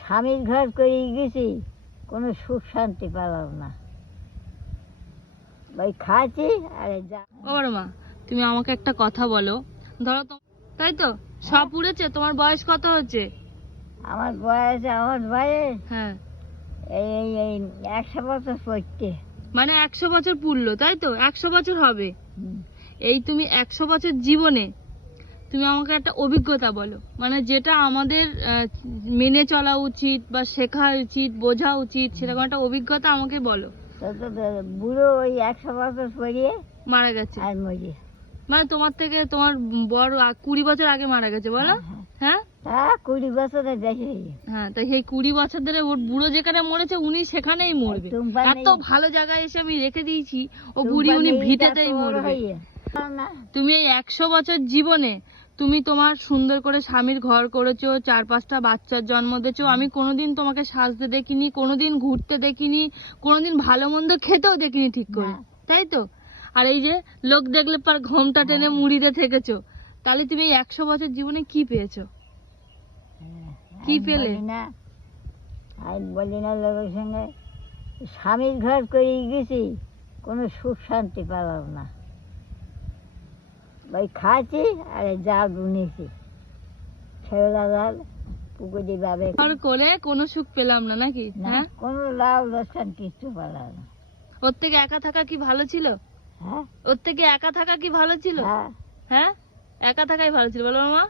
স্বামীর ঘর করে গেছি, কোনো সুখ শান্তি পেলাম না। ভাই খাচ্ছি আরে যা। ও বড় মা, তুমি আমাকে একটা কথা বলো। ধরো তাই তো সব উড়েছে, তোমার বয়স কত হচ্ছে? আমার বয়স হ্যাঁ, এই এই এই 100 বছর পড়তে। মানে 100 বছর পুরলো, তাই তো? 100 বছর হবে। হুম। এই তুমি 100 বছর জীবনে তুমি আমাকে একটা অভিজ্ঞতা বলো, মানে যেটা আমাদের মেনে চলা উচিত বা শেখা উচিত, বোঝা উচিত, সেরকম একটা অভিজ্ঞতা আমাকে বলো। তো বুড়ো ওই 100 বছর পড়িয়ে মারা গেছে, আর মরি। মানে তোমার থেকে তোমার বড় 20 বছর আগে মারা গেছে, বলো। হ্যাঁ, তা 20 বছরের বেশি। হ্যাঁ, তাই সেই 20 বছর ধরে ওর বুড়ো যেখানে মরেছে উনি সেখানেই মরবে। এত ভালো জায়গায় এসে আমি রেখে দিয়েছি, ও বুড়ি উনি ভিটেতেই মরবে। তুমি এই 100 বছর জীবনে তুমি তোমার সুন্দর করে স্বামীর ঘর করেছো, 4-5টা বাচ্চার জন্ম দিয়েছো। আমি কোনোদিন তোমাকে সাজতে দেখিনি, কোনোদিন ঘুরতে দেখিনি, কোনোদিন ভালো মন্দ খেতেও দেখিনি ঠিক করে, তাই তো? আর এই যে লোক দেখলে পর ঘোমটা টেনে মুড়িতে থেকেছো, তাহলে তুমি এই 100 বছর জীবনে কি পেয়েছো? কি পেলে? আমি বলি না লোকের সঙ্গে স্বামীর ঘর করে গেছি, কোনো সুখ শান্তি পেলাম না। ভাই খাচ্ছি আরে জাল বুনেছি, ছেলেরা জাল পুকুরি ভাবে ঘর করে কোনো সুখ পেলাম না নাকি? না, হ্যাঁ, কোনো লাভ লোকসান কিছু পেলাম না। ওর থেকে একা থাকা কি ভালো ছিল? হ্যাঁ ওর থেকে একা থাকা কি ভালো ছিল? হ্যাঁ। হ্যাঁ, একা থাকাই ভালো ছিল, বলো মা।